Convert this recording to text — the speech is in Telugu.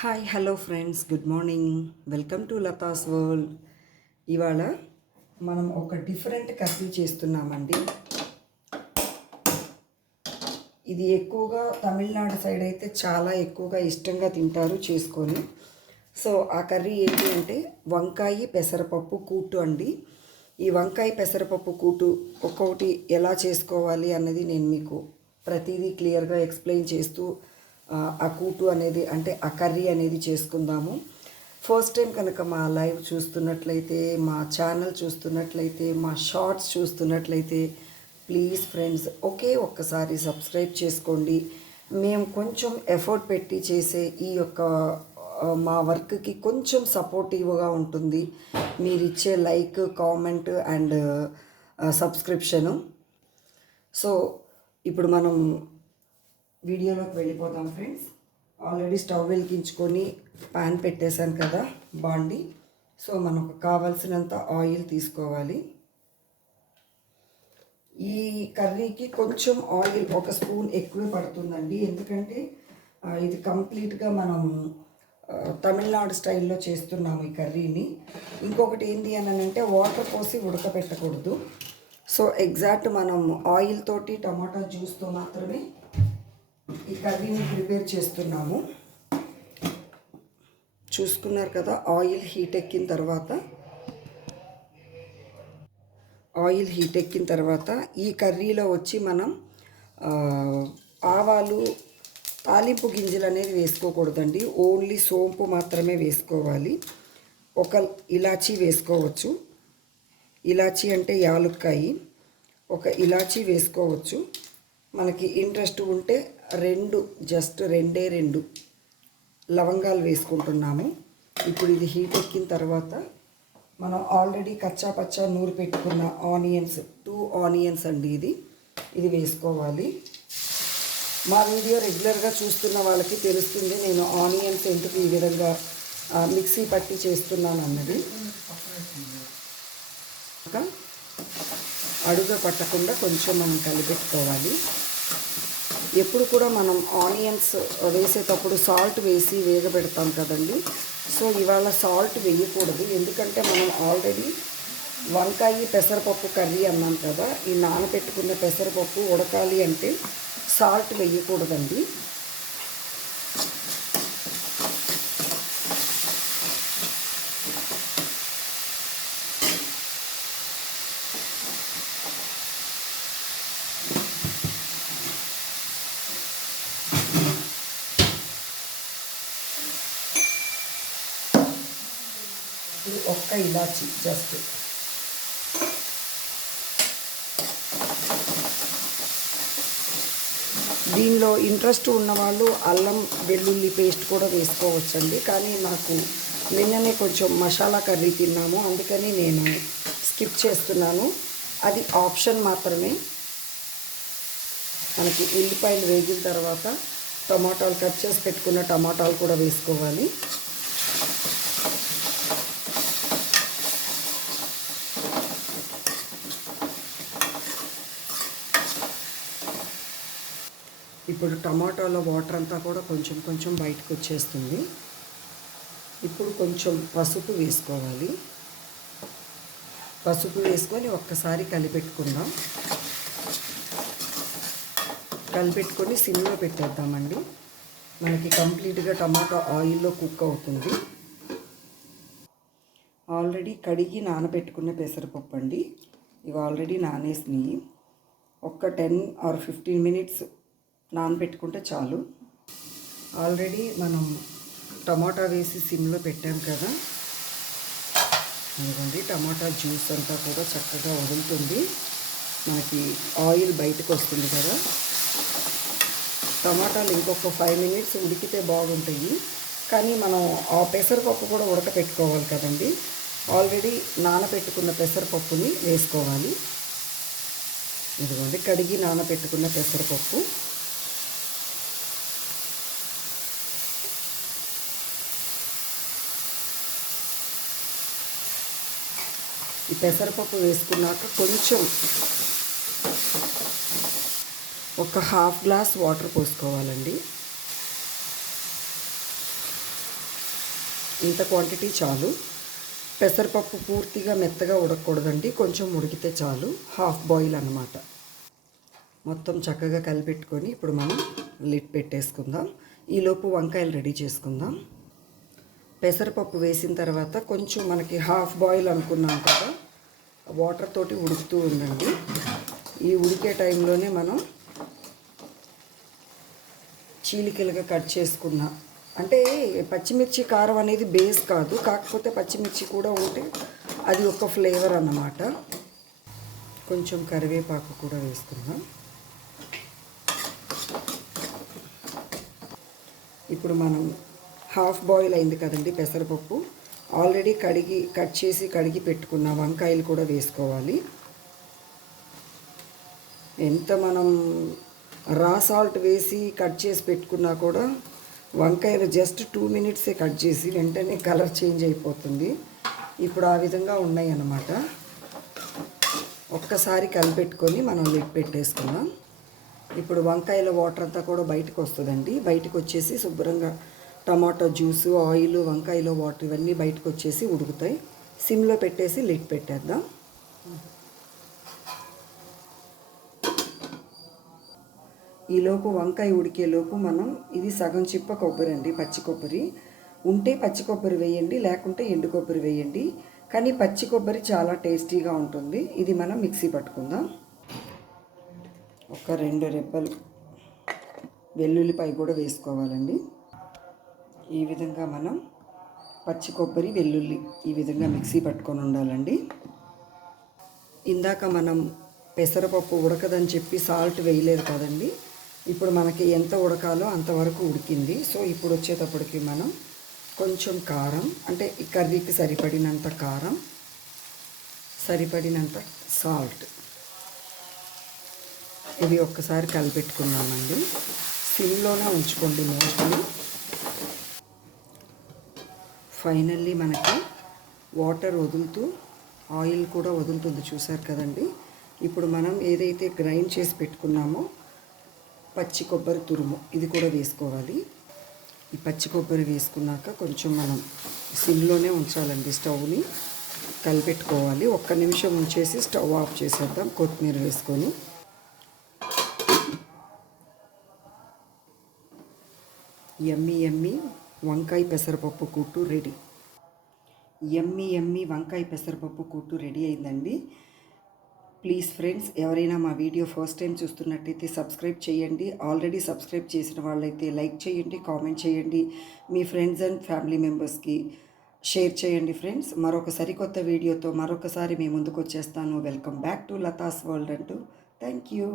Hi hello friends good morning welcome to Latha's world ఇవాళ మనం ఒక డిఫరెంట్ కర్రీ చేస్తున్నామండి. ఇది ఎక్కువగా తమిళనాడు సైడ్ అయితే చాలా ఎక్కువగా ఇష్టంగా తింటారు చేసుకొని. సో ఆ కర్రీ ఏంటి అంటే వంకాయ పెసరపప్పు కూటు అండి. ఈ వంకాయ పెసరపప్పు కూటు ఒక్కొక్కటి ఎలా చేసుకోవాలి అన్నది నేను మీకు ప్రతిదీ క్లియర్గా ఎక్స్ప్లెయిన్ చేస్తూ ఆ, కూటు అనేది అంటే ఆ కర్రీ అనేది చేసుకుందాము. ఫస్ట్ టైం కనుక మా లైవ్ చూస్తున్నట్లయితే మా ఛానల్ చూస్తున్నట్లయితే మా షార్ట్స్ చూస్తున్నట్లయితే ప్లీజ్ ఫ్రెండ్స్ ఒకే ఒక్కసారి సబ్స్క్రైబ్ చేసుకోండి. మేము కొంచెం ఎఫర్ట్ పెట్టి చేసే ఈ యొక్క మా వర్క్కి కొంచెం సపోర్టివ్గా ఉంటుంది. మీరు ఇచ్చే like comment and subscription so ఇప్పుడు మనం వీడియోలోకి వెళ్ళిపోతాం ఫ్రెండ్స్. ఆల్రెడీ స్టవ్ వెలిగించుకొని పాన్ పెట్టేశాను కదా బాండి. సో మనకు కావాల్సినంత ఆయిల్ తీసుకోవాలి. ఈ కర్రీకి కొంచెం ఆయిల్ ఒక స్పూన్ ఎక్కువ పడుతుందండి. ఎందుకంటే ఇది కంప్లీట్గా మనం తమిళనాడు స్టైల్లో చేస్తున్నాము ఈ కర్రీని. ఇంకొకటి ఏంటి అని అంటే వాటర్ పోసి ఉడకపెట్టకూడదు. సో ఎగ్జాక్ట్ మనం ఆయిల్ తోటి టమాటా జ్యూస్తో మాత్రమే ఈ కర్రీని ప్రిపేర్ చేస్తున్నాము. చూసుకున్నారు కదా ఆయిల్ హీట్ ఎక్కిన తర్వాత ఆయిల్ హీట్ ఎక్కిన తర్వాత ఈ కర్రీలో వచ్చి మనం ఆవాలు తాలింపు గింజలు అనేది వేసుకోకూడదండి. ఓన్లీ సోంపు మాత్రమే వేసుకోవాలి. ఒక ఇలాచీ వేసుకోవచ్చు. ఇలాచీ అంటే యాలుక్కాయి. ఒక ఇలాచీ వేసుకోవచ్చు. మనకి ఇంట్రెస్ట్ ఉంటే రెండు జస్ట్ రెండే రెండు లవంగాలు వేసుకుంటున్నాము. ఇప్పుడు ఇది హీట్ ఎక్కిన తర్వాత మనం ఆల్రెడీ కచ్చా పచ్చా నూరు పెట్టుకున్న ఆనియన్స్ టూ ఆనియన్స్ అండి ఇది. ఇది వేసుకోవాలి. మా వీడియో రెగ్యులర్గా చూస్తున్న వాళ్ళకి తెలుస్తుంది నేను ఆనియన్స్ ఎందుకు ఈ విధంగా మిక్సీ పట్టి చేస్తున్నాను అన్నది. అడుగు పట్టకుండా కొంచెం మనం కలిపెట్టుకోవాలి ఎప్పుడు కూడా మనం ఆనియన్స్ వేసేటప్పుడు సాల్ట్ వేసి వేగబెడతాం కదండి. సో ఇవాళ సాల్ట్ వేయకూడదు. ఎందుకంటే మనం ఆల్రెడీ వంకాయ పెసరపప్పు కర్రీ అన్నాం కదా. ఈ నానబెట్టుకున్న పెసరపప్పు ఉడకాలి అంటే సాల్ట్ వేయకూడదండి. ఒక్క ఇలాచి జస్ట్. దీనిలో ఇంట్రెస్ట్ ఉన్నవాళ్ళు అల్లం వెల్లుల్లి పేస్ట్ కూడా వేసుకోవచ్చండి. కానీ నాకు నిన్ననే కొంచెం మసాలా కర్రీ తిన్నాము. అందుకని నేను స్కిప్ చేస్తున్నాను. అది ఆప్షన్ మాత్రమే. మనకి ఉల్లిపాయలు వేగిన తర్వాత టమాటాలు కట్ చేసి పెట్టుకున్న టమాటాలు కూడా వేసుకోవాలి. ఇప్పుడు టమాటాలో వాటర్ అంతా కూడా కొంచెం కొంచెం బయటకు వచ్చేస్తుంది. ఇప్పుడు కొంచెం పసుపు వేసుకోవాలి. పసుపు వేసుకొని ఒక్కసారి కలిపెట్టుకుందాం. కలిపెట్టుకొని సిమ్లో పెట్టేద్దామండి. మనకి కంప్లీట్గా టమాటా ఆయిల్లో కుక్ అవుతుంది. ఆల్రెడీ కడిగి నానబెట్టుకున్న పెసరపప్పు అండి ఇవి ఆల్రెడీ నానేసినాయి. ఒక్క టెన్ ఆర్ ఫిఫ్టీన్ మినిట్స్ నానబెట్టుకుంటే చాలు. ఆల్రెడీ మనం టమాటా వేసి సిమ్లో పెట్టాం కదా. ఇదిగోండి టమాటా జ్యూస్ అంతా కూడా చక్కగా వదులుతుంది. మనకి ఆయిల్ బయటకు వస్తుంది కదా. టమాటాలు ఇంకొక ఫైవ్ మినిట్స్ ఉడికితే బాగుంటాయి. కానీ మనం ఆ పెసరపప్పు కూడా ఉడకపెట్టుకోవాలి కదండి. ఆల్రెడీ నానబెట్టుకున్న పెసరపప్పుని వేసుకోవాలి. ఇదిగోండి కడిగి నానబెట్టుకున్న పెసరపప్పు. ఈ పెసరపప్పు వేసుకున్నాక కొంచెం ఒక హాఫ్ గ్లాస్ వాటర్ పోసుకోవాలండి. ఇంత క్వాంటిటీ చాలు. పెసరపప్పు పూర్తిగా మెత్తగా ఉడకకూడదండి. కొంచెం ఉడికితే చాలు. హాఫ్ బాయిల్ అన్నమాట. మొత్తం చక్కగా కలిపెట్టుకొని ఇప్పుడు మనం లిట్ పెట్టేసుకుందాం. ఈలోపు వంకాయలు రెడీ చేసుకుందాం. పెసరపప్పు వేసిన తర్వాత కొంచెం మనకి హాఫ్ బాయిల్ అనుకున్నాం కదా వాటర్ తోటి ఉడుకుతూ ఉండండి. ఈ ఉడికే టైంలోనే మనం చీలికలుగా కట్ చేసుకున్నాం అంటే పచ్చిమిర్చి కారం అనేది బేస్ కాదు కాకపోతే పచ్చిమిర్చి కూడా ఉంటే అది ఒక ఫ్లేవర్ అన్నమాట. కొంచెం కరివేపాకు కూడా వేసుకుందాం. ఇప్పుడు మనం హాఫ్ బాయిల్ అయింది కదండి పెసరపప్పు. ఆల్రెడీ కడిగి కట్ చేసి కడిగి పెట్టుకున్న వంకాయలు కూడా వేసుకోవాలి. ఎంత మనం రా సాల్ట్ వేసి కట్ చేసి పెట్టుకున్నా కూడా వంకాయలు జస్ట్ టూ మినిట్సే కట్ చేసి వెంటనే కలర్ చేంజ్ అయిపోతుంది. ఇప్పుడు ఆ విధంగా ఉన్నాయి అన్నమాట ఒక్కసారి కలిపెట్టుకొని మనం లిడ్ పెట్టేసుకుందాం. ఇప్పుడు వంకాయల వాటర్ అంతా కూడా బయటకు వస్తుందండి. బయటకు వచ్చేసి శుభ్రంగా టమాటో జ్యూసు ఆయిల్ వంకాయలో వాటర్ ఇవన్నీ బయటకు వచ్చేసి ఉడుకుతాయి. సిమ్లో పెట్టేసి లిడ్ పెట్టేద్దాం. ఈలోపు వంకాయ ఉడికేలోపు మనం ఇది సగం చిప్ప కొబ్బరి అండి పచ్చి కొబ్బరి. ఉంటే పచ్చి కొబ్బరి వేయండి లేకుంటే ఎండు కొబ్బరి వేయండి. కానీ పచ్చి కొబ్బరి చాలా టేస్టీగా ఉంటుంది. ఇది మనం మిక్సీ పట్టుకుందాం. ఒక రెండు రెబ్బలు వెల్లుల్లిపాయ కూడా వేసుకోవాలండి. ఈ విధంగా మనం పచ్చి కొబ్బరి వెల్లుల్లి ఈ విధంగా మిక్సీ పట్టుకొని ఉండాలండి. ఇందాక మనం పెసరపప్పు ఉడకదని చెప్పి సాల్ట్ వేయలేదు కదండి. ఇప్పుడు మనకి ఎంత ఉడకాలో అంతవరకు ఉడికింది. సో ఇప్పుడు వచ్చేటప్పటికి మనం కొంచెం కారం అంటే ఈ కర్రీకి సరిపడినంత కారం సరిపడినంత సాల్ట్ ఇవి ఒక్కసారి కలిపెట్టుకున్నామండి. సిమ్లోనే ఉంచుకోండి మోస్ట్లీ. ఫైనల్లీ మనకి వాటర్ వదులుతూ ఆయిల్ కూడా వదులుతుంది. చూసారు కదండి? ఇప్పుడు మనం ఏదైతే గ్రైండ్ చేసి పెట్టుకున్నామో పచ్చి కొబ్బరి తురుము ఇది కూడా వేసుకోవాలి. ఈ పచ్చి కొబ్బరి వేసుకున్నాక కొంచెం మనం సిమ్లోనే ఉంచాలండి స్టవ్ని. కలిపెట్టుకోవాలి. ఒక్క నిమిషం ఉంచేసి స్టవ్ ఆఫ్ చేసేద్దాం కొత్తిమీర వేసుకొని. ఎమ్మి ఎమ్మి వంకాయ పెసరపప్పు కూటు రెడీ. ఎమ్మి ఎమ్మి వంకాయ పెసరపప్పు కూటు రెడీ అయిందండి. ప్లీజ్ ఫ్రెండ్స్ ఎవరైనా మా వీడియో ఫస్ట్ టైం చూస్తున్నట్టయితే సబ్స్క్రైబ్ చేయండి. ఆల్రెడీ సబ్స్క్రైబ్ చేసిన వాళ్ళైతే లైక్ చేయండి కామెంట్ చేయండి. మీ ఫ్రెండ్స్ అండ్ ఫ్యామిలీ మెంబర్స్కి షేర్ చేయండి ఫ్రెండ్స్ మరొక సరికొత్త వీడియోతో మరొకసారి మీ ముందుకు వచ్చేస్తాను. Welcome back to Latha's world అంటూ. Thank you